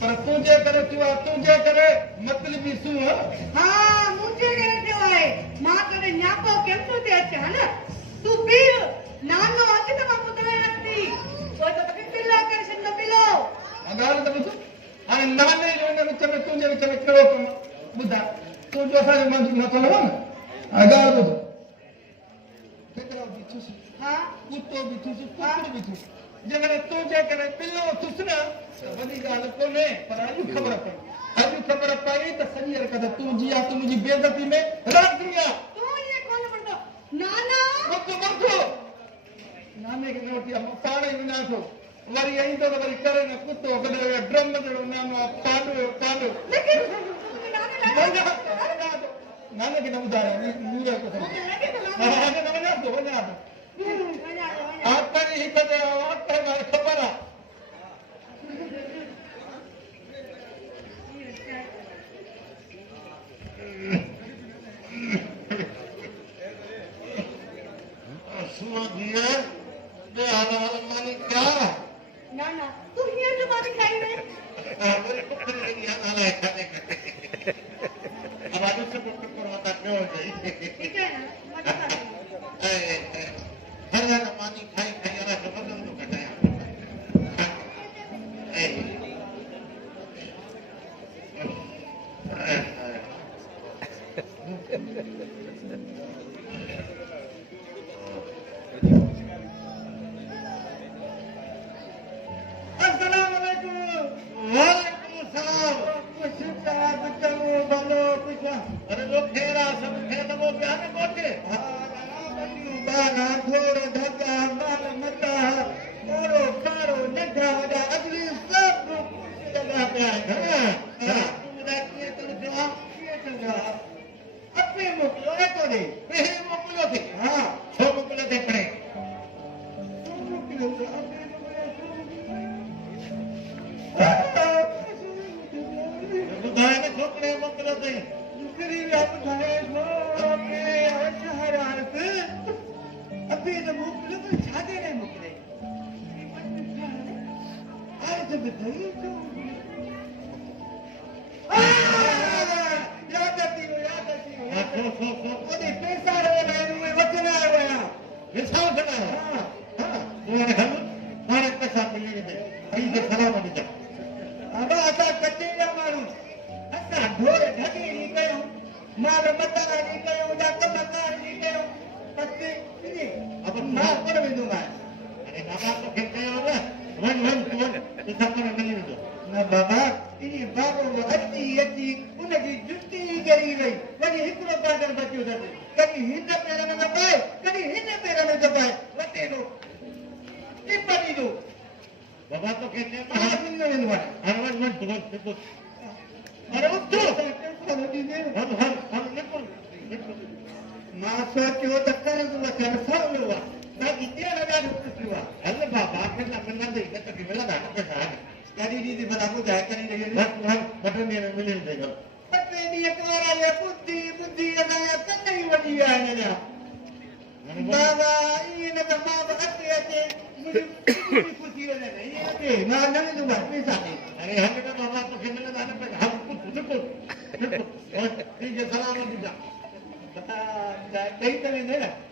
पर तुझे करे तुझे करे मतलबी सु हाँ मुझे करे थियो है मां करे न्यापो केम तो ते अच्छा है ना तू पीर नानो अति तो मां पुत्र रखती तो तके पिल्ला करे संग पिलो अगार तो बुझ हाणे नाने जो ने विच में तुझे विच में कहिड़ो कम बुधा तू जो असांजे मन न थो लॻो न अगार बुध केतिरा बि थुस हाँ कुतो बि थुस कुकुर बि थुस जेकॾहिं तुंहिंजे करे पिल्लो थुस न त वॾी ॻाल्हि कोन्हे पर अॼु ख़बर पई त सॼी हरकत तुंहिंजी आहे तूं मुंहिंजी बेइज़ती में राज़ी आहे तू ये कौन पड़तो नाना वठो नाने खे रोटी पाण ई विञा थो वरी ईंदो त वरी करे न कुतो कॾहिं ड्रम जहिड़ो नानो पालो लेकिन नाने खे न ॿुधायो नूर न वञा थो आपरी हिकु ख़बर आहे नाना तू ये जो बात खाई रे ठीक है ना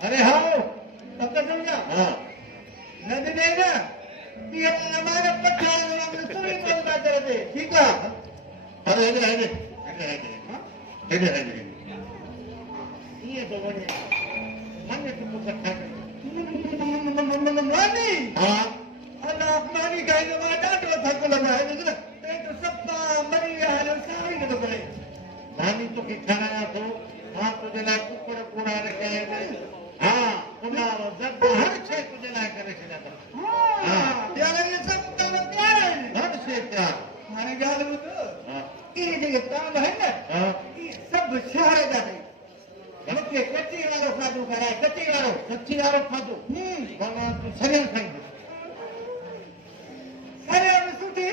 अरे हाँ पक्का समझा नदी नहीं ना ये हमारे पठान में सुनी बोल बात करते ठीक है अरे ये तो बने हमने तुमको पट्टा मानी हाँ अल्लाह अपनी गाय को मारा तो थक लगा है ना तो सब मरी है ना सारी ने तो बोले मानी तो कि खाना तो हाँ तुझे ना कुकर पूरा रखे है हाँ तुम्हारा जब हर छे तुझे ना करे से जाता हाँ यार ये सब काम क्या है हर से क्या हमारे गाल में तो ये जो काम है ना ये सब शहर जाते मुझे कच्ची वालों खादू करा कच्ची वालों खादू भगवान तू सरे खाएंगे सरे में सूटी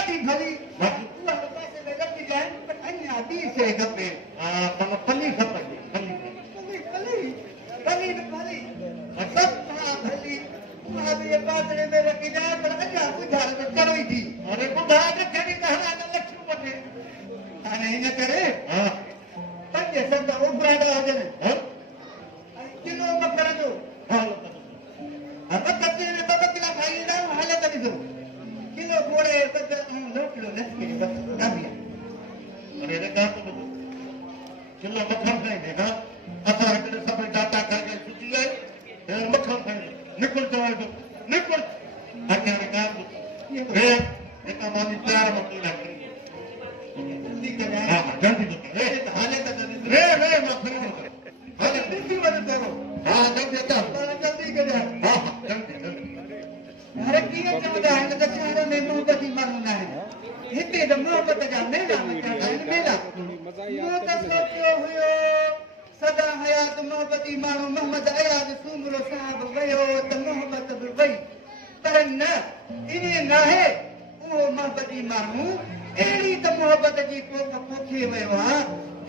आदि भली तू वालों पैसे में गप्पी जाए पर अन्य आदि से गप्पे तम पली खपे पली सब भली तू आदि ये बात ने मेरे की जाए पर अन्य बुझा में करोई थी अरे बुझा के रे एक मानी चार मत लगे जल्दी कर हां जल्दी रे हाले तक रे रे मत हाले जल्दी मदद करो हां जल्दी जल्दी कर हां जल्दी अरे किए चवंदा आहिनि त शहर में मोहबती माण्हू न आहिनि हिते त मोहबत जा मेला लॻंदा आहिनि मेला मूं त सोचियो हुयो सदा हयात मोहबती माण्हू मोहम्मद अयाद सूमरो साहिब वियो त मोहबत बि वई पर न इन नाहे उहो मोहबती माण्हू अहिड़ी त मोहबत जी कोख पोखे वियो आहे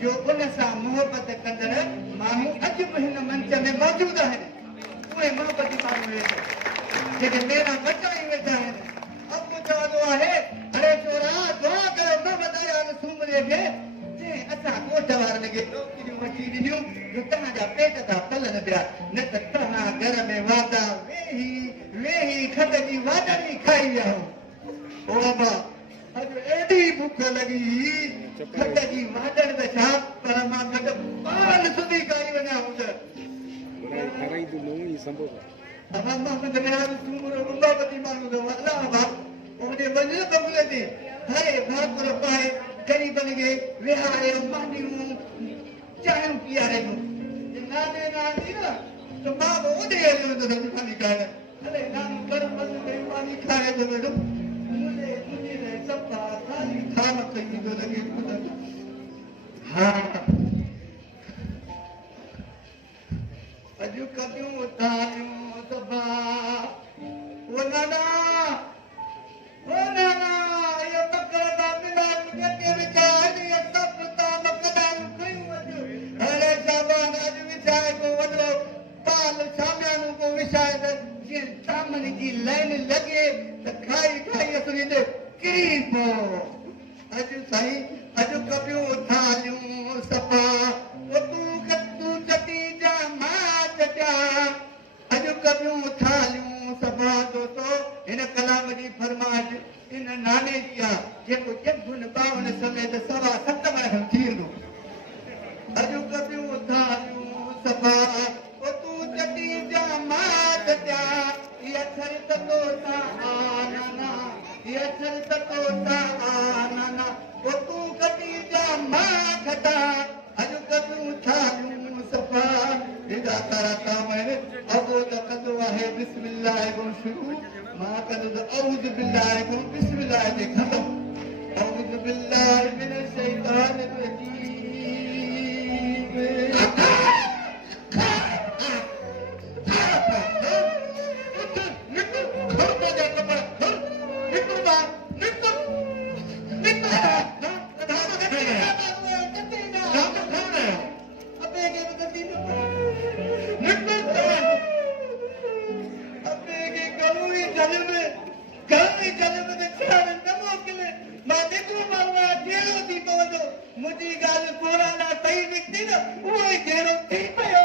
जो उन सां मोहबत कंदड़ माण्हू अॼु बि हिन मंच में मौजूद आहिनि उहे मोहबती माण्हू जेके मेरा बचाई वेठा आहिनि अब चवंदो आहे अरे छोरा दुआ कयो मोहम्मद अयाद सूमरे खे जंहिं असां ॻोठ वारनि खे नौकरियूं वठी ॾिनियूं जो तव्हांजा पेट था पलनि पिया न त तव्हां घर में वादा वेही वेही खट जी वादड़ी खाई विया हो ओ बाबा अॼु एॾी बुख लॻी खट जी वादड़ त छा पर मां गॾु पान सुधी खाई वञा अब मोहम्मद अयाद सूमरो मोहबती माण्हू जो अलाह बाबा उनजे वञ बबले ते हरे भाकुर पाए गरीबन खे विहारे मानियूं चांहियूं पीआरियूं नाने नानी न त मां बि ओॾे हलियो वेंदो रोटी पाणी खाइण हले नानी गरम मसाले पाणी खाए थो वेठो मुंहिंजे सफ़ा ख़ाली खाम कई थो लॻे हा अॼु कॾियूं तारियूं सभा ओ नाना इहो बकरा था मिलायूं जेके विछाइनि इहे सभु तव्हां मकदायूं कयूं अॼु हाणे शाबान अॼु विछाए को वॾो पाल शामियानूं को विछाए त जीअं सामने जी लाइन लॻे त खाई खाई असुरी ते किरी पओ अॼु साईं अॼु कपियूं थालियूं सफ़ा ओ तूं चटी जा मां चटिया अॼु कपियूं थालियूं सफ़ा दोस्तो हिन कलाम जी फरमाइश इन नाने जी आहे जेको जगुन बावन समेत 7.25 खनि थी वेंदो अॼु कपियूं थालियूं सफ़ा ओ तूं चटी जा मां चटिया इहा छड़ त तो सां नाना इहा छड़ त तो सां नाना ओ तूं कटी जा मां खटा अॼु कपियूं थालियूं सफ़ा हेॾा तारा काम आहिनि अॻो त कंदो आहे बिस्मिल्लाह खां शुरू मां कंदो त औज़ बिल्लाह खां बिस्मिल्लाह ते ख़तमु औज़ बिल्लाह मिन शैतान मुंहिंजी ॻाल्हि पूरा न सही निकिती न उहो ई जहिड़ो थी पियो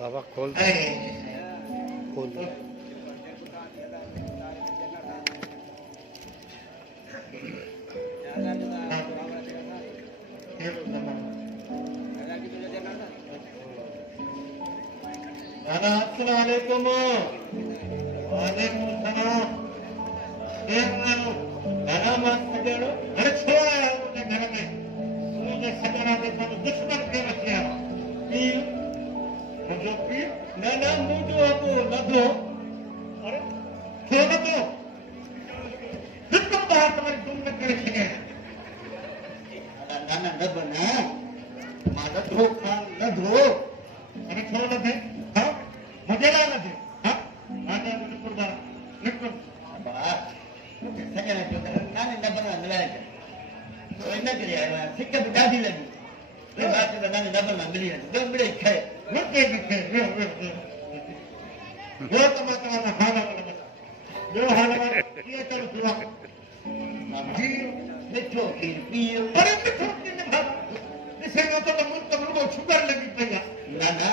बाबा खोल खोल अस्सलामुअलैकुम वालेकुम सलाम घणा मां सॼणो घर छो आया मुंहिंजे घर में मुंहिंजे सॼणा ते सभु दुश्मन खे रखिया पीउ मुंहिंजो पीउ न न मुंहिंजो अबो लधो अरे छो लधो हिकु बार तुम्हारी तुम न करे छॾिया न न न बना मां लधो खान लधो अरे छो लधे हाँ मुझे ना लगे हाँ आने निकुल बा निकुल बा मुझे सजना जो नाने न बना मिलाए तो इन्हें के लिए सिक्के बुढ़ा दी लगी तो बात तो नाने न बना मिली तो मिले खाए मुझे भी खाए वो तो मत आना खाना बना जो हाल में ये तो हुआ जी मिठो खीर पियो अरे मिठो खीर ने भाग इसे ना तो मुझ तो मुझे शुगर लगी पड़ा ना ना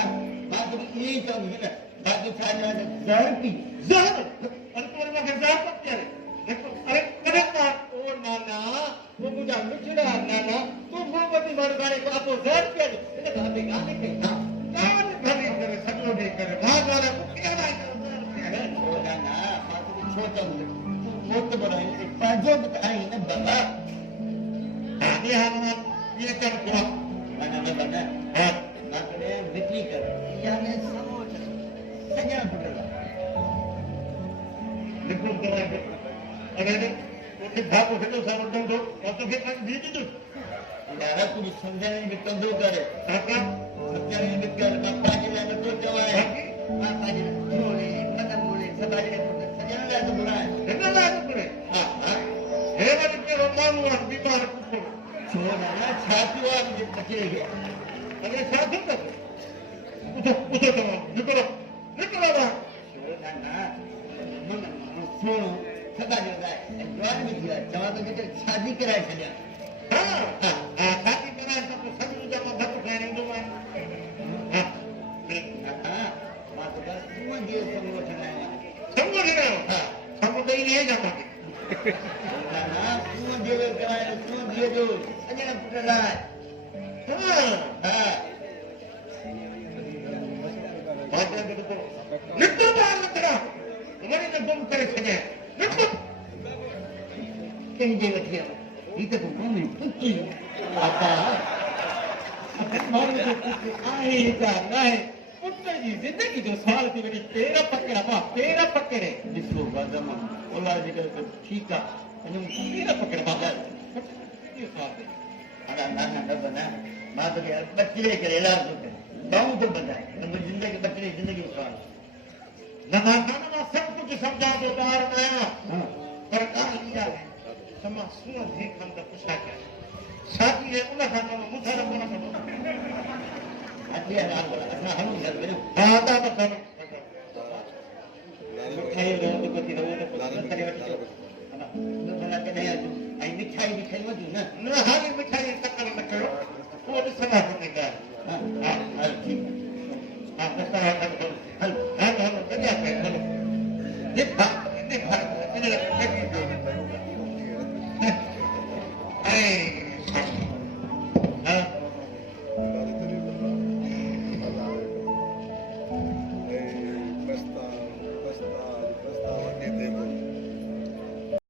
बात ये तो नहीं है बात बाक़ी छा ॼाणे ज़हर पी ज़हर अरे तुम्हारे मां खे ज़हर पक करे देखो अरे करे ना ओ नाना वो मुझा मिठड़ा नाना तू मोहब्बती मार गाने को आपो ज़हर पिया दे इने गाने गाने के ना गाने भली करे सगलो दे करे मां गाने को क्या ना करे ओ नाना मां तो छोटा हूं तू मोट बड़ा है पाजो बताई न बाबा ये हम ये कर को mana bana हां makne बिक्री कर याने समोच सजा पड़ेगा देखो करा के अरे ने उनके भाग उठे सारो दो और तो के पास बीज दो यार तू समझाने में कंदो करे काका समझाने में कर बापा जी ने तो जवाए बापा जी ने बोले मतलब बोले सबाजी ने सजा ला तो बुरा है इतना लाग पड़े हां हां हे वाले के रोमान हुआ बीमार को छोड़ा ना छाती वाला मुझे तकलीफ है अरे साधु तक उठो उठो तो निकलो निकलो बा छोड़ा ना मन सुनो सबाजी ने जवान में किया जवान तो बेटे शादी कराए छलिया हां हां शादी कराए तो सब जमा भट खाने दो मैं हां हां बात तो तुम दिए समझ ना समझ रहे हो हां समझ ही नहीं जाता ना तुम दिए कराए तुम दिए जो सजा पड़ेगा हां हां बात है तो निकलो बाहर निकलो तुम्हारे ने गुम करे सके निकलो कहीं जे बैठे इते को में कुत्ती पापा माण्हू जो पुटु आहे या न आहे पुट जी ज़िंदगी जो सवाल थी वञे पेर पकड़ मां पेर पकड़े ॾिसो बादम औलाद जे करे ठीकु आहे पेर पकड़ मां इहो सवाल थिए अरे ना ना न बना मां तो यार बच्चे करे इलाज तो बाऊ तो बताए मतलब जिंदगी बच्चे जिंदगी सवाल ना सब कुछ समझा दो बाहर में आया हां पर कहानी क्या है समा सुनो भी हम तो पूछा क्या शादी है उन खाना में मुझे ना बोला करो अच्छी है ना अपना हम घर में हां आता तो करो मिठाई दो तो कोई दो तो करे वठी ना तो बना के नहीं आज आई मिठाई मिठाई मत ना ना हाली मिठाई टक्कर न करो वो तो समा होने का हां हां ठीक हां बस हां हां हां क्या है हेलो ये भाग इतने भाग इतने